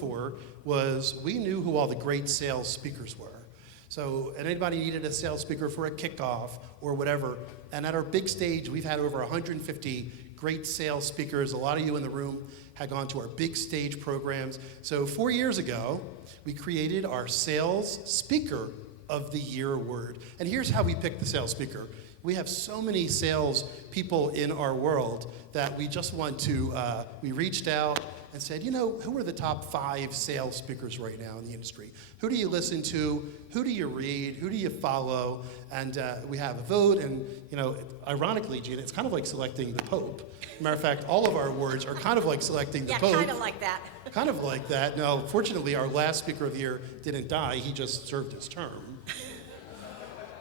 for was we knew who all the great sales speakers were. So, and anybody needed a sales speaker for a kickoff or whatever. And at our big stage, we've had over 150 great sales speakers. A lot of you in the room had gone to our big stage programs. So 4 years ago, we created our Sales Speaker of the Year award. And here's how we picked the sales speaker. We have so many sales people in our world that we just want to, we reached out and said, you know, who are the top 5 sales speakers right now in the industry? Who do you listen to? Who do you read? Who do you follow? And we have a vote, and you know, ironically, Gina, it's kind of like selecting the Pope. Matter of fact, all of our awards are kind of like selecting the Pope. Yeah, kind of like that. Kind of like that. Now, fortunately, our last speaker of the year didn't die. He just served his term.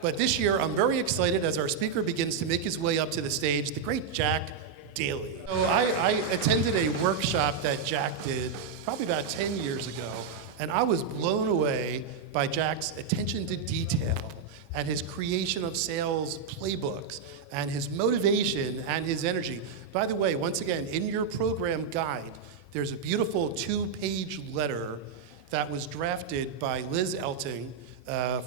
But this year, I'm very excited as our speaker begins to make his way up to the stage, the great Jack Daly. So I attended a workshop that Jack did probably about 10 years ago, and I was blown away by Jack's attention to detail and his creation of sales playbooks and his motivation and his energy. By the way, once again, in your program guide, there's a beautiful 2-page letter that was drafted by Liz Elting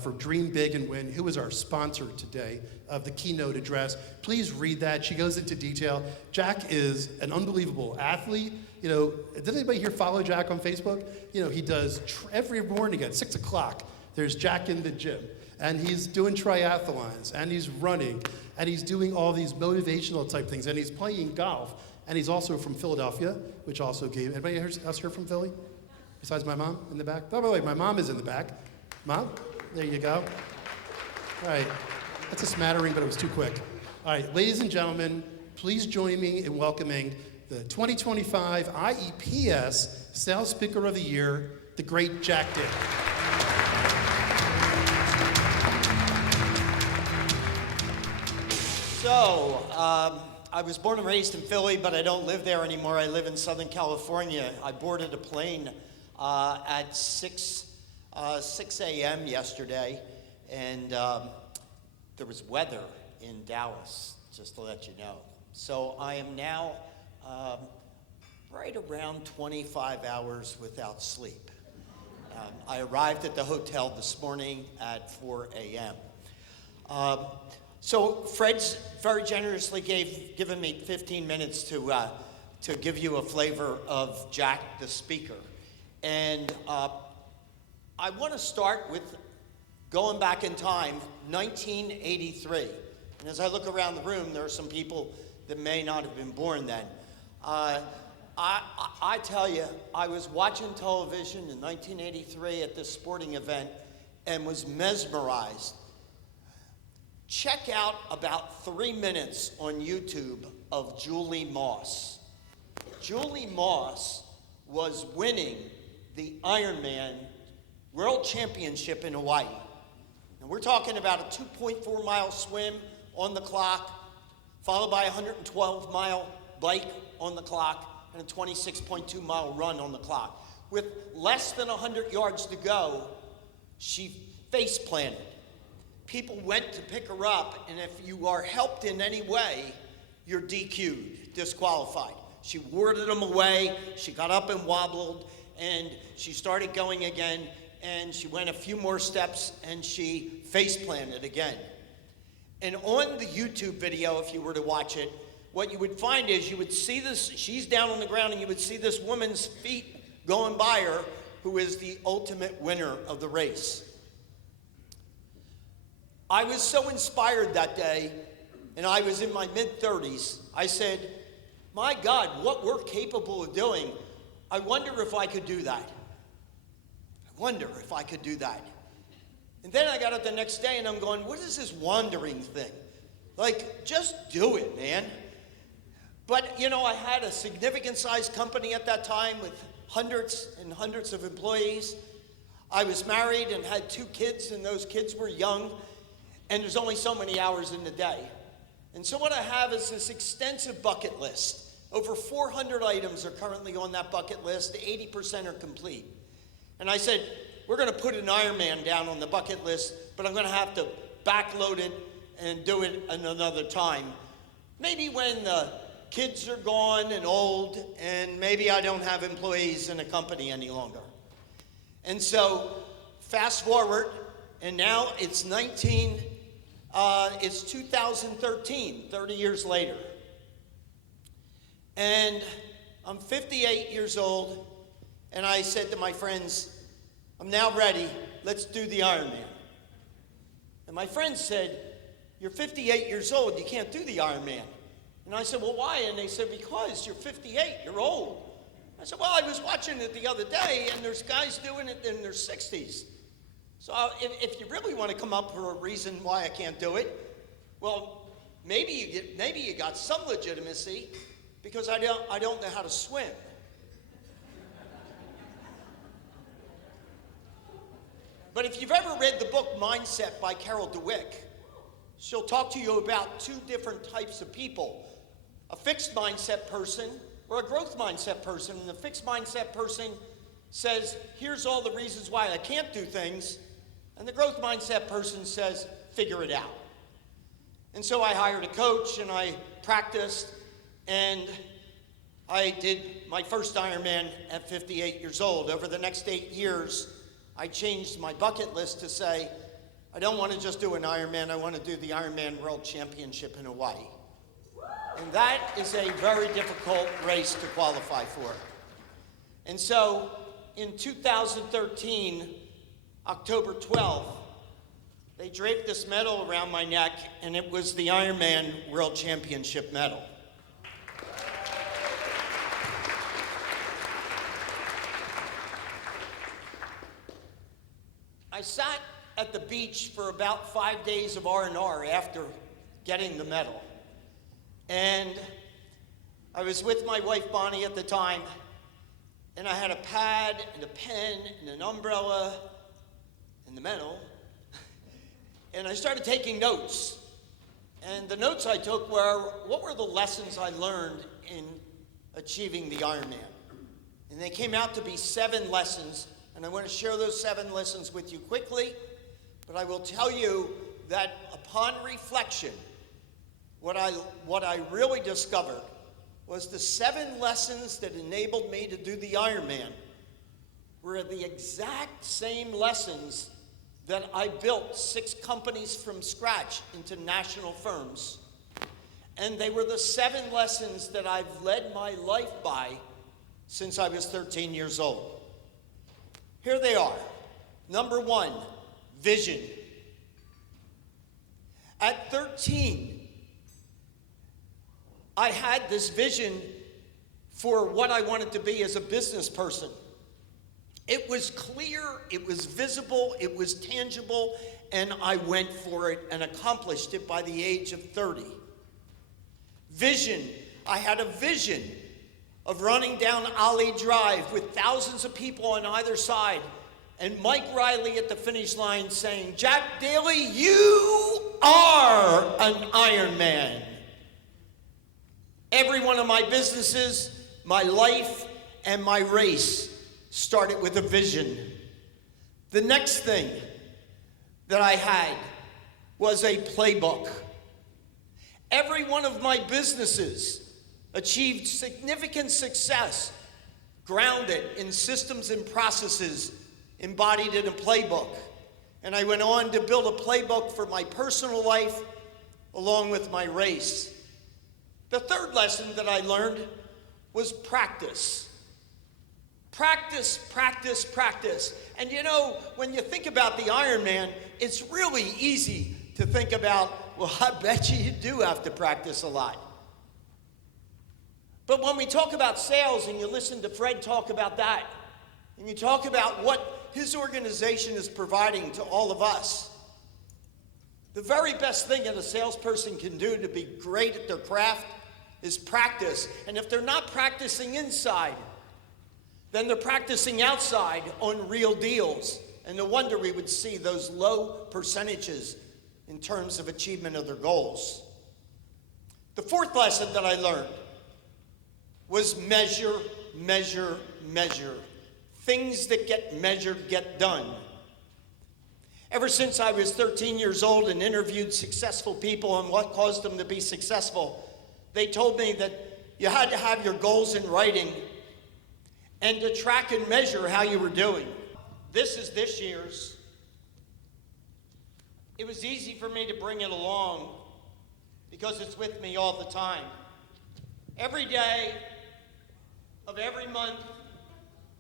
for Dream Big and Win, who is our sponsor today of the keynote address. Please read that. She goes into detail. Jack is an unbelievable athlete. You know, does anybody here follow Jack on Facebook? You know, he does every morning at 6 o'clock, there's Jack in the gym. And he's doing triathlons, and he's running, and he's doing all these motivational type things, and he's playing golf. And he's also from Philadelphia, which also gave, anybody else here from Philly? Besides my mom in the back? Oh, by the way, my mom is in the back. Mom? There you go. All right, that's a smattering, but it was too quick. All right, ladies and gentlemen, please join me in welcoming the 2025 IEPS Sales Speaker of the Year, the great Jack Daly. So, I was born and raised in Philly, but I don't live there anymore. I live in Southern California. I boarded a plane at 6 a.m. yesterday, and there was weather in Dallas, just to let you know. So I am now right around 25 hours without sleep. I arrived at the hotel this morning at 4 a.m. So Fred's very generously given me 15 minutes to give you a flavor of Jack the speaker. And I want to start with going back in time, 1983. And as I look around the room, there are some people that may not have been born then. I tell you, I was watching television in 1983 at this sporting event and was mesmerized. Check out about 3 minutes on YouTube of Julie Moss. Julie Moss was winning the Ironman World Championship in Hawaii. And we're talking about a 2.4 mile swim on the clock, followed by a 112 mile bike on the clock, and a 26.2 mile run on the clock. With less than 100 yards to go, she face planted. People went to pick her up, and if you are helped in any way, you're DQ'd, disqualified. She warded them away, she got up and wobbled, and she started going again, and she went a few more steps, and she face planted again. And on the YouTube video, if you were to watch it, what you would find is you would see this, she's down on the ground, and you would see this woman's feet going by her, who is the ultimate winner of the race. I was so inspired that day, and I was in my mid-30s. I said, my God, what we're capable of doing, I wonder if I could do that. I wonder if I could do that. And then I got up the next day, and I'm going, what is this wandering thing? Like, just do it, man. But, you know, I had a significant-sized company at that time with hundreds and hundreds of employees. I was married and had 2 kids, and those kids were young. And there's only so many hours in the day. And so what I have is this extensive bucket list. Over 400 items are currently on that bucket list. 80% are complete. And I said, we're going to put an Ironman down on the bucket list, but I'm going to have to backload it and do it another time. Maybe when the kids are gone and old, and maybe I don't have employees in a company any longer. And so, fast forward, and now it's 2013, 30 years later. And I'm 58 years old, and I said to my friends, I'm now ready, let's do the Ironman. And my friends said, you're 58 years old, you can't do the Ironman. And I said, well, why? And they said, because you're 58, you're old. I said, well, I was watching it the other day, and there's guys doing it in their 60s. So if you really want to come up for a reason why I can't do it, well, maybe you got some legitimacy, because I don't know how to swim. But if you've ever read the book Mindset by Carol Dweck, she'll talk to you about two different types of people: a fixed mindset person or a growth mindset person. And the fixed mindset person says, here's all the reasons why I can't do things. And the growth mindset person says, figure it out. And so I hired a coach, and I practiced, and I did my first Ironman at 58 years old. Over the next 8 years, I changed my bucket list to say, I don't want to just do an Ironman, I want to do the Ironman World Championship in Hawaii. And that is a very difficult race to qualify for. And so, in 2013, October 12th, they draped this medal around my neck, and it was the Ironman World Championship medal. I sat at the beach for about 5 days of R&R after getting the medal. And I was with my wife Bonnie at the time, and I had a pad and a pen and an umbrella and the medal. And I started taking notes. And the notes I took were, what were the lessons I learned in achieving the Ironman? And they came out to be 7 lessons. And I want to share those 7 lessons with you quickly, but I will tell you that upon reflection, what I really discovered was the 7 lessons that enabled me to do the Ironman were the exact same lessons that I built 6 companies from scratch into national firms. And they were the 7 lessons that I've led my life by since I was 13 years old. Here they are. Number 1, vision. At 13, I had this vision for what I wanted to be as a business person. It was clear, it was visible, it was tangible, and I went for it and accomplished it by the age of 30. Vision. I had a vision of running down Ali Drive with thousands of people on either side, and Mike Riley at the finish line saying, Jack Daly, you are an Ironman. Every one of my businesses, my life, and my race started with a vision. The next thing that I had was a playbook. Every one of my businesses achieved significant success grounded in systems and processes embodied in a playbook. And I went on to build a playbook for my personal life along with my race. The third lesson that I learned was practice. Practice, practice, practice. And you know, when you think about the Ironman, it's really easy to think about, well, I bet you do have to practice a lot. But when we talk about sales, and you listen to Fred talk about that, and you talk about what his organization is providing to all of us, the very best thing that a salesperson can do to be great at their craft is practice. And if they're not practicing inside, then they're practicing outside on real deals. And no wonder we would see those low percentages in terms of achievement of their goals. The fourth lesson that I learned was measure, measure, measure. Things that get measured get done. Ever since I was 13 years old and interviewed successful people on what caused them to be successful, they told me that you had to have your goals in writing and to track and measure how you were doing. This is this year's. It was easy for me to bring it along because it's with me all the time. Every day of every month,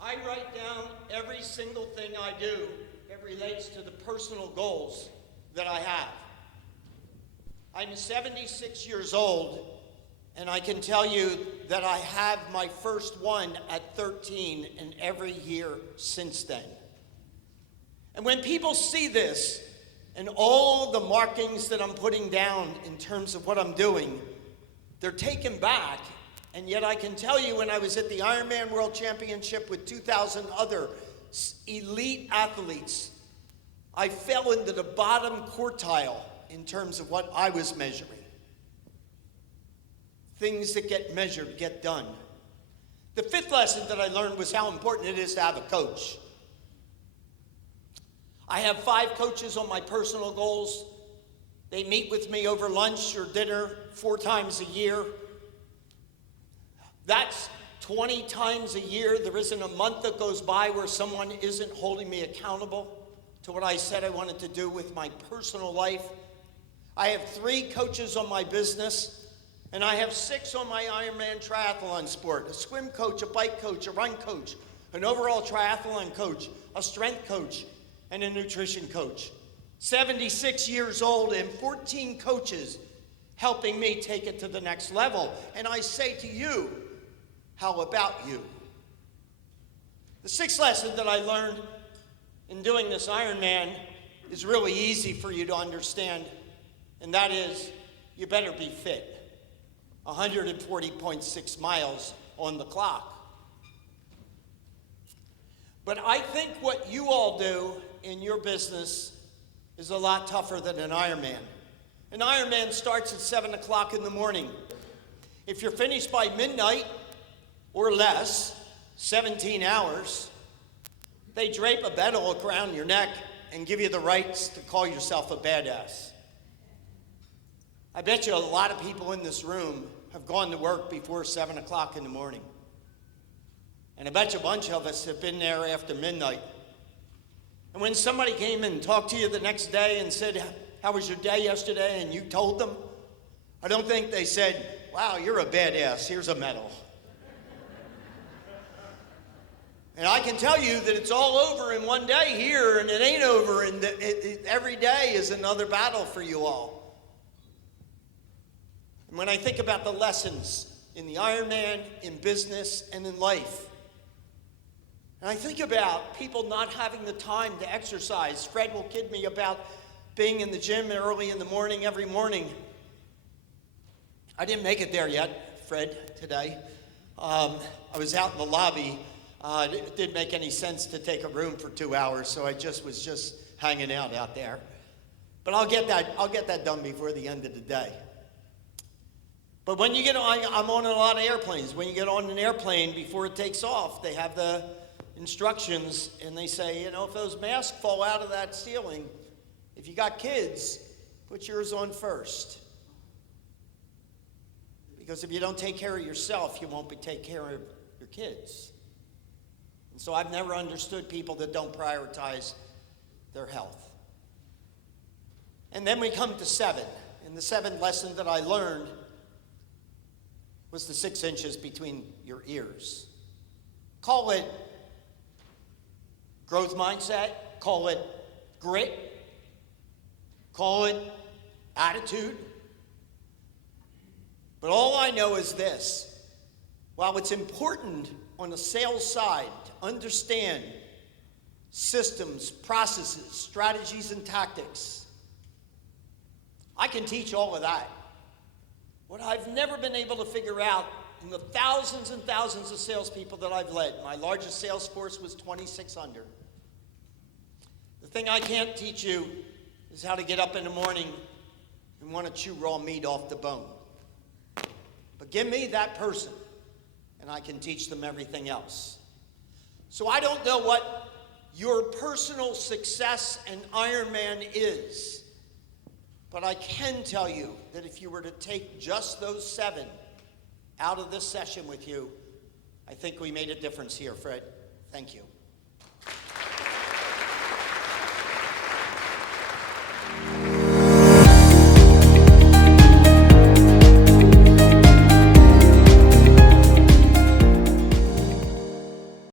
I write down every single thing I do that relates to the personal goals that I have. I'm 76 years old, and I can tell you that I have my first one at 13 and every year since then. And when people see this and all the markings that I'm putting down in terms of what I'm doing, they're taken back. And yet I can tell you, when I was at the Ironman World Championship with 2,000 other elite athletes, I fell into the bottom quartile in terms of what I was measuring. Things that get measured get done. The fifth lesson that I learned was how important it is to have a coach. I have 5 coaches on my personal goals. They meet with me over lunch or dinner 4 times a year. That's 20 times a year. There isn't a month that goes by where someone isn't holding me accountable to what I said I wanted to do with my personal life. I have 3 coaches on my business, and I have 6 on my Ironman triathlon sport: a swim coach, a bike coach, a run coach, an overall triathlon coach, a strength coach, and a nutrition coach. 76 years old and 14 coaches helping me take it to the next level. And I say to you, how about you? The 6th lesson that I learned in doing this Ironman is really easy for you to understand, and that is, you better be fit. 140.6 miles on the clock. But I think what you all do in your business is a lot tougher than an Ironman. An Ironman starts at 7 o'clock in the morning. If you're finished by midnight or less, 17 hours, they drape a bedlock around your neck and give you the rights to call yourself a badass. I bet you a lot of people in this room have gone to work before 7 o'clock in the morning. And I bet you a bunch of us have been there after midnight. And when somebody came and talked to you the next day and said, "How was your day yesterday?" and you told them, I don't think they said, "Wow, you're a badass, here's a medal." And I can tell you that it's all over in one day here, and it ain't over, and every day is another battle for you all. And when I think about the lessons in the Ironman, in business, and in life, and I think about people not having the time to exercise. Fred will kid me about being in the gym early in the morning, every morning. I didn't make it there yet, Fred, today. I was out in the lobby. It didn't make any sense to take a room for 2 hours, so I was just hanging out there. But I'll get that done before the end of the day. But when you get on, I'm on a lot of airplanes. When you get on an airplane, before it takes off, they have the instructions, and they say, if those masks fall out of that ceiling, if you got kids, put yours on first. Because if you don't take care of yourself, you won't take care of your kids. And so I've never understood people that don't prioritize their health. And then we come to 7. And the 7th lesson that I learned was the 6 inches between your ears. Call it growth mindset, call it grit, call it attitude. But all I know is this: while it's important on the sales side to understand systems, processes, strategies, and tactics, I can teach all of that. What I've never been able to figure out in the thousands and thousands of salespeople that I've led, my largest sales force was 2,600. The thing I can't teach you is how to get up in the morning and want to chew raw meat off the bone. But give me that person, and I can teach them everything else. So I don't know what your personal success in Ironman is, but I can tell you that if you were to take just those 7 out of this session with you, I think we made a difference here, Fred. Thank you.